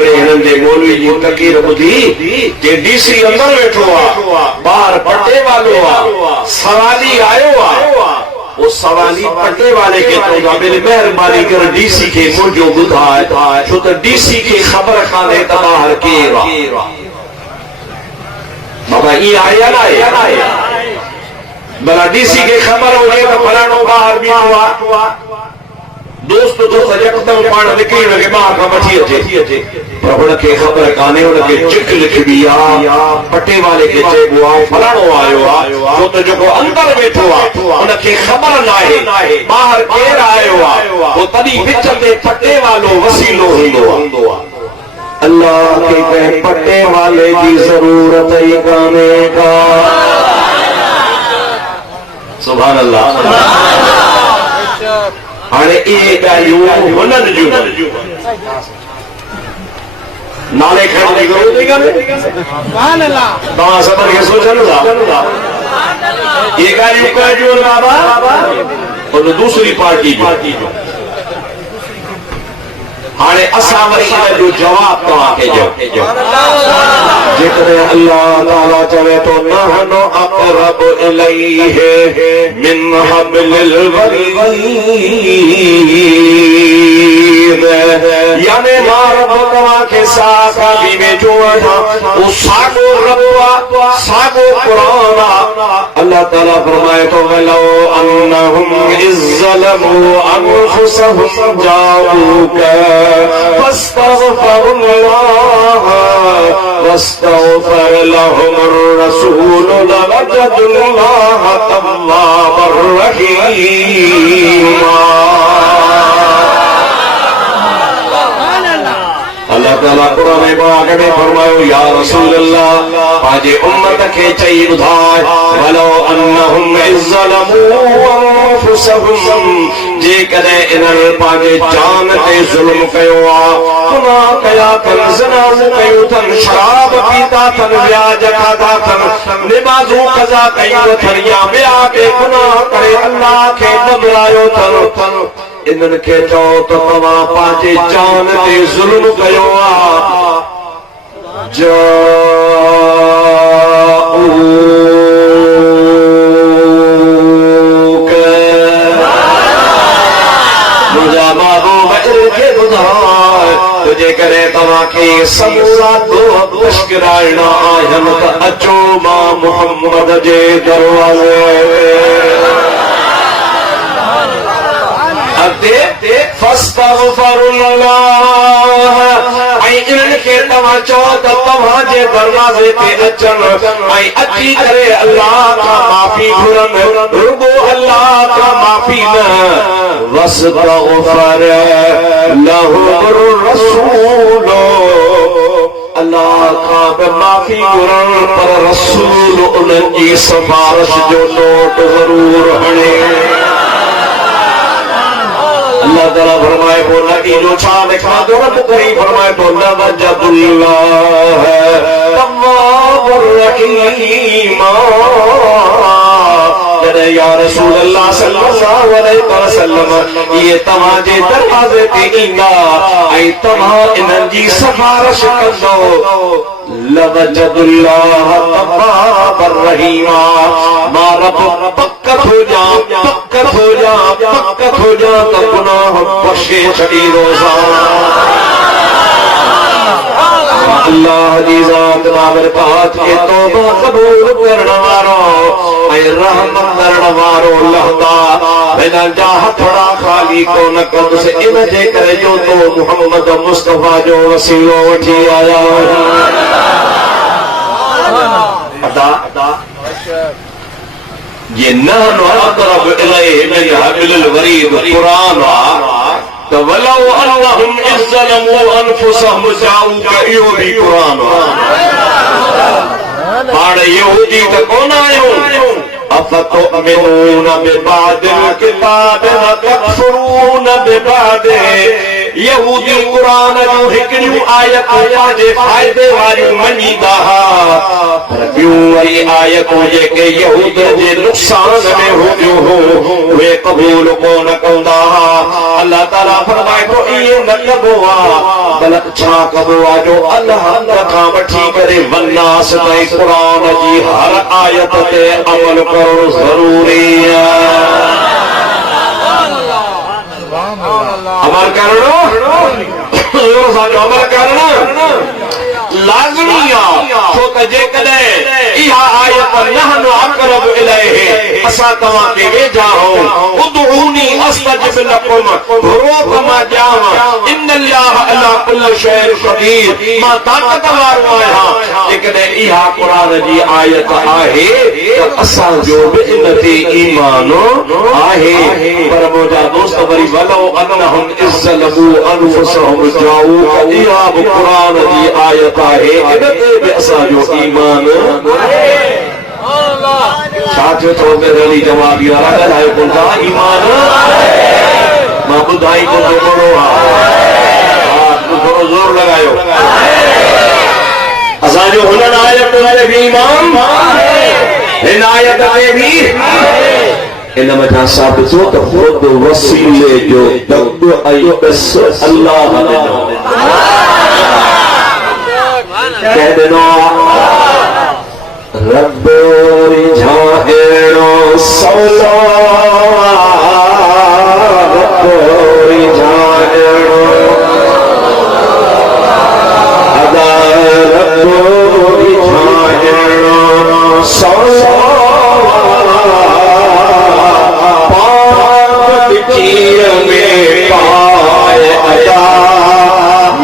हिकिड़े हिननि जे मौलवी जी तकीर ॿुधी जे डीसी अंदर वेठो आहे, ॿाहिरि पटे वालो आहे, सवाली आयो आहे, वो सवाली पटे वाले के तो मेरी मेहरबानी कर डीसी के मुझो बुधाए छो तो डीसी के खबर काने त ॿाहिरि केरु आहे। बाबा ये आया ना भला डीसी के खबर हुजे त फलाणो ॿाहिरि बीठो आहे, दोस्त तो यकदम पाण निकिरी वञे ॿाहिरि खां वठी अचे, पर हुनखे ख़बर कान्हे, हुनखे चिट लिखबी आहे, पटे वारे खे चइबो आहे फलाणो आयो आहे, छो त जेको अंदर वेठो आहे हुनखे ख़बर नाहे ॿाहिरि केरु आयो आहे, पोइ तॾहिं विच में पटे वालो वसीलो हूंदो आहे। अल्लाह खे कंहिं पटे वाले जी ज़रूरत ई कान्हे का। सुभान अल्लाह। हाणे इहे ॻाल्हियूं हुननि जूं नाले खणण जी ज़रूरत ई कान्हे, तव्हां सभिनी खे सोचनि था इहे ॻाल्हियूं कजूं बाबा हुन दूसरी पार्टी जूं। हाणे असां वरी इन जो जवाब तव्हांखे ॾियो, जेकॾहिं अल्लाह ताला चवे थो नहनु अक़रबु इलैहि मिन हब्लिल वरीद, यानी मां रब तव्हांखे साॻा बि वेठो आहियां, उहो साॻो रब आहे, साॻो क़ुरान आहे। अल्लाह ताला फरमाए थो वलो अन्नहुम इज़्ज़लमू अनफुसहुम जाऊक फस्तग़फरुल्लाह वस्तग़फर लहुमुर रसूल लवजदुल्लाह तव्वाबर रहीमा। अल्लाह ताला कुरान पाक में फरमायो या रसूल अल्लाह पंहिंजे उम्मत खे चई ॿुधाए वलो अन्नहुम इज़्ज़लमू अनफुसहुम, जेकॾहिं इन्हनि पंहिंजे जान ते ज़ुल्म कयो आहे, गुनाह कया अथनि, ज़िनाऊं कयूं अथनि, शराब पीता अथनि, व्याज खाधा अथनि, निमाज़ूं क़ज़ा कयूं अथनि, या ॿिया बि गुनाह करे अल्लाह खे बदिलायो अथनि, इन्हनि खे चओ त तव्हां पंहिंजे जान ते ज़ुल्म कयो आहे, तुझे करे तव्हांखे समूरा मुश्किलाइणा आहिनि त अचो मां मुहम्मद जे दरवाज़े फस्तग़फरुल्लाह, ऐं इन्हनि खे तव्हां चओ त तव्हांजे दरवाज़े ते अचनि ऐं अची करे अल्लाह खां माफ़ी घुरनि, रुॻो अल्लाह खां माफ़ी न वस्तग़फर लहुमुर रसूल, अल्लाह खां बि माफ़ी घुरनि पर रसूल उन्हनि जी सिफारिश जो नोट ज़रूर हणे। अल्लाह ताला फरमाए थो नबी जो छा लिखा थो, रब करीम फरमाए थो लवजदुल्लाह तव्वाबुर रहीम। जॾहिं या रसूल अल्लाह सल्लल्लाहु अलैहि वसल्लम इहे तव्हांजे दरवाज़े ते ईंदा ऐं तव्हां इन्हनि जी सिफारिश कंदो, लवजदुल्लाह तव्वाबर रहीम, मां रब पक थो जा त गुनाह बख़्शे छॾी रोज़ा। अल्लाह जी ज़ात बाबरकात के तौबा कबूल करण वारो ऐं रहम करण वारो लहदा बिना जा हथड़ा खाली कोन कंदुसि, इन जे करे जो तो मुहम्मद मुस्तफा जो वसीलो वठी आया। ये नहनु अक़रबु इलैहि मिन हब्लिल वरीद क़ुरान तो वलो अन्नहुम इज़्ज़लमू अनफुसहुम जाऊक, इहो भी क़ुरान पाण यहूदी त कोन आहियूं। अफतुमिनून बिबादिल किताब व तकफुरून बिबादिह, यहूदी कुरान जो हिकड़ियूं आयतूं पंहिंजे फ़ाइदे वारियूं मञींदा हुआ पर ॿियूं वरी आयतूं जेके यहूद जे नुक़सान में हूंदियूं उहे क़बूल कोन कंदा हुआ। अल्लाह ताला फरमाए थो इहो न कबो आहे बल्कि छा कबो आहे जो अल्लाह खां वठी करे वन्नास ताईं कुरान जी हर आयत ते अमल करणु ज़रूरी आहे। अमल करणो अमल करणु लाज़मी आहे छो त जेकॾहिं इहा आयत नहनु अक़रब इलैहि असां तव्हां खे वेझा आहियूं उदऊनी अस्तजिब लकुम रोक मां ॾियांव इन्नल्लाह अला कुल्लि शैइन क़दीर मां ताक़त वारो आहियां। जेकॾहिं इहा क़ुरान जी आयत आहे त असांजो बि इन ते ईमान आहे। पर मुंहिंजा दोस्त वरी वलो अनहुम इज़्ज़लमू अनफुसहुम जाऊक इहा बि क़ुरान जी आयत आहे इन ते बि असांजो ईमान आहे। छा थियो थो मेरे अली जवाब इहो ॻाल्हायो कोन था ईमान मां ॿुधाई कोन थो थोरो थोरो ज़ोर लॻायो असांजो हुननि आयत ते बि ईमान हिन आयत ते बि इन वजह साबित थियो त ख़ुद वसीले जो दब ऐं बस अल्लाह कह ॾिनो रब रिझाइणो सवलो रब रिझाइणो अदा रब रिझाइणो सवलो पाक चीर में पाए अदा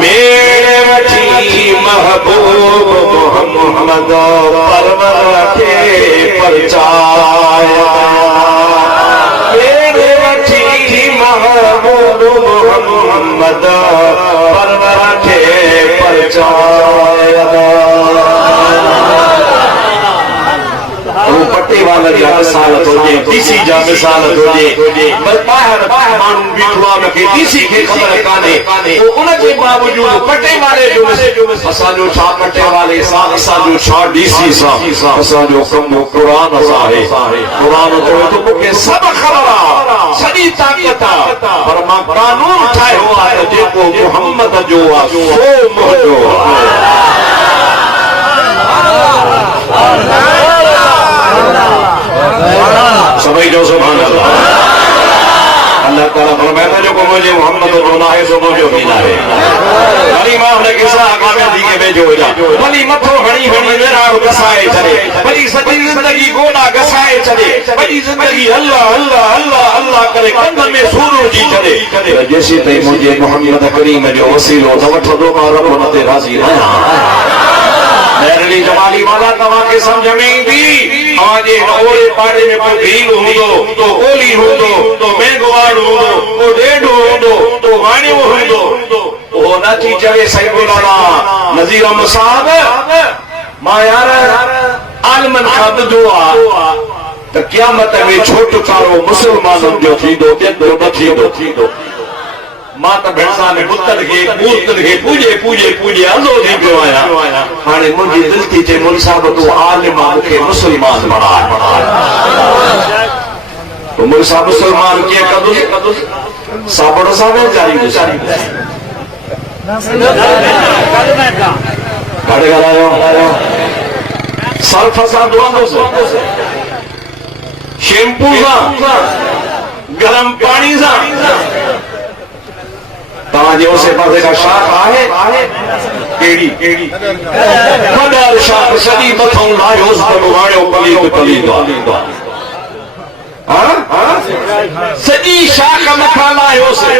मेरे वठी महबूब मोहम्मद परवर के परचाया मेरे वठी महबूब मोहम्मद परवर के परचाया पट्टे वाला जा मिसाल हुजे डीसी जा मिसाल हुजे बस ॿाहिरि माण्हू बीठो आहे मूंखे डीसी खे ख़बर कान्हे उन जे बावजूद पट्टे वारे जो असांजो छा पट्टे वारे सां असांजो छा डीसी सां असांजो कमु क़ुरान सां आहे। क़ुरान चवे थो मूंखे सभु ख़बर आहे सॼी ताक़त आहे पर मां कानून ठाहियो आहे त जेको मुहम्मद जो आहे सो मुंहिंजो आहे। सभई जो सुभान अल्लाह। अल्लाह ताला फरमाता जो को मुझे मोहम्मद जो ना है सो मुझे भी ना है। वली मां ने किसा कामयाबी के भेजो जा वली मथो हणी हणी मेरा गसाए चले वली सॼी जिंदगी गोला गसाए चले वली जिंदगी अल्लाह अल्लाह अल्लाह अल्लाह करे कंध में सूर जी चले जैसे तई मुझे मोहम्मद करीम जो वसीलो न वठो मां रब न ते राज़ी आहियां। मेरे जवाली वाला तव्हां के समझ में ईंदी आज ओरे पाड़े में को भील हूंदो तो ओली हूंदो तो मेघवाड़ हूंदो तो ॾेढो हूंदो तो वाणियो हूंदो ओ न थी चवे सईदुल्लाह नज़ीर अहमद साहब मां यार आलमन खां ॿुधो आहे त क़यामत में छोटकारो मुसलमाननि जो थींदो ॿियनि जो न थींदो मां त भेणसा में बुतनि खे मूर्तियुनि खे पूॼे पूॼे पूॼे अंधो थी पियो आहियां। हाणे मुंहिंजी दिलि थी थिए मुंहिंजी साहिब तूं आलिम आहे मूंखे मुस्लमान बणाए मुंहिंजी साहिब मुस्लमान कीअं कंदुसि साबड़ सां न जारींदुसि घटि ॻाल्हायो सर्फ सां धोईंदुसि शैम्पू सां गरम पाणी सां तव्हांजे उसे पासे का शाख आहे कहिड़ी वॾा शाख सॼी मथां लाहियोसि त वाणियो पलीद सॼी शाख मथां लाहियोसि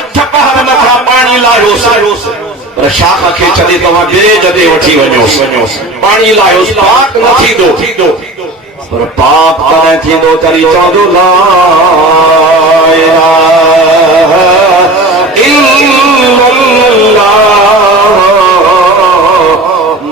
अठ पहर मथां पाणी लाहियोसि पर शाख खे छॾे तव्हां ॿिए जॻह वठी वञोसि पाणी लाहियोसि पाक न थींदो पर पाक तॾहिं थींदो तरी चवंदो ला इलाहा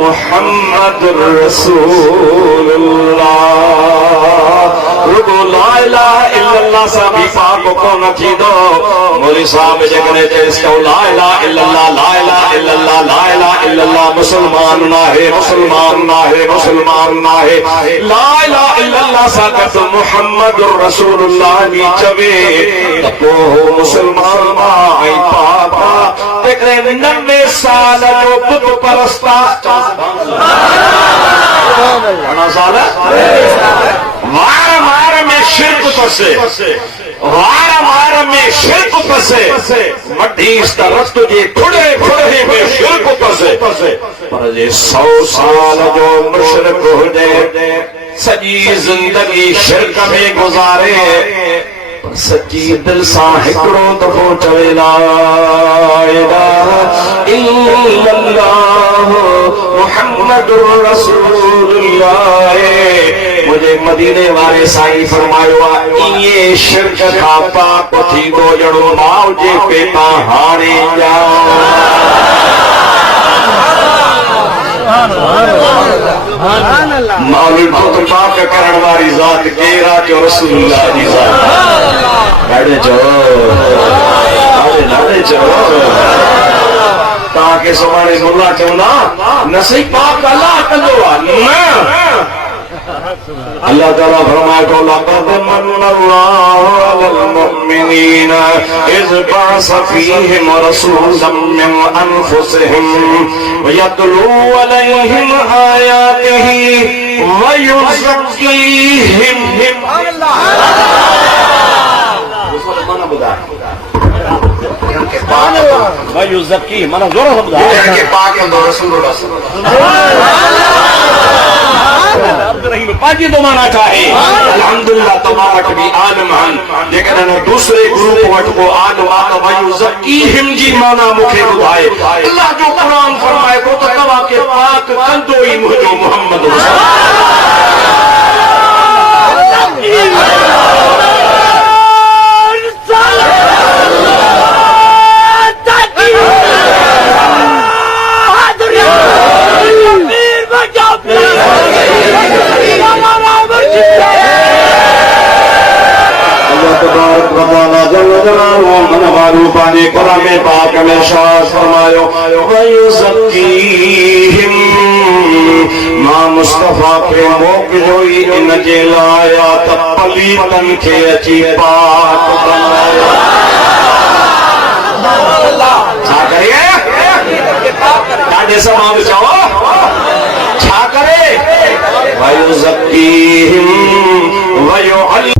मुहम्मद रसूलुल्लाह रुगो ला इलाहा इल्लल्लाह तौला सा भी पाक को न थी दो मौलवी साहब जकने चेस को ला इलाहा इल्लल्लाह ला इलाहा इल्लल्लाह ला इलाहा इल्लल्लाह मुसलमान ना है मुसलमान ना है मुसलमान ना है ला इलाहा इल्लल्लाह साकत मुहम्मदुर रसूलुल्लाह नी चवे तो मुसलमान माई पापा देखने 90 साल जो बुत परस्ता वार वार में शिरक फसे वार वार में शिरक फसे वड्डी तरस तुझे थोड़े थोड़े में शिरक फसे पर जे 100 साल जो मुशरिक हो जाए सजी जिंदगी शिरक में गुजारे सच्ची दिल सा हिकड़ो दफो चवे ला इलाहा इल्लल्लाह मुहम्मदुर रसूलुल्लाह मुझे मदीने वाले साईं फरमायो ये शिरक का पाप थी दो जड़ो माओ जे पेता हाणे जा मौलवी पुत पाक करण वाली जात केरा जो रसूलुल्लाह जी जात लाडे चो ताके सुभाणे मुल्ला चवंदा नसी पाक अल्लाह कंदो आहे अल्लाह ताला फरमाए तो लक़द मन्नल्लाहु अलल मुमिनीन इज़ बअस फीहिम रसूलन मिन अनफुसिहिम वयतलू अलैहिम आयातिही वयुज़क्कीहिम वयुज़क्की माना जोर से बुधा के पाक है रसूलुल्लाह पाजी तो माना चाहे अल्हम्दुलिल्लाह तबारक भी आलम हन लेकिन दूसरे ग्रुप वट को आलम आका वयुज़क्कीहिम जी माना मुखे बुधाए अल्लाह जो कुरान फरमाए को तो तवा के पाक कंदो ही मुझो मोहम्मद कलामे पाक में शाह फरमायो वयुज़क्कीहिम मां मुस्तफा पे मोक जोई इन जे लाया त पलीतन खे अची पाक बनाया छा करे ॾाढे समाज चओ छा करे वयुज़क्कीहिम वयुअल्लिमुहुम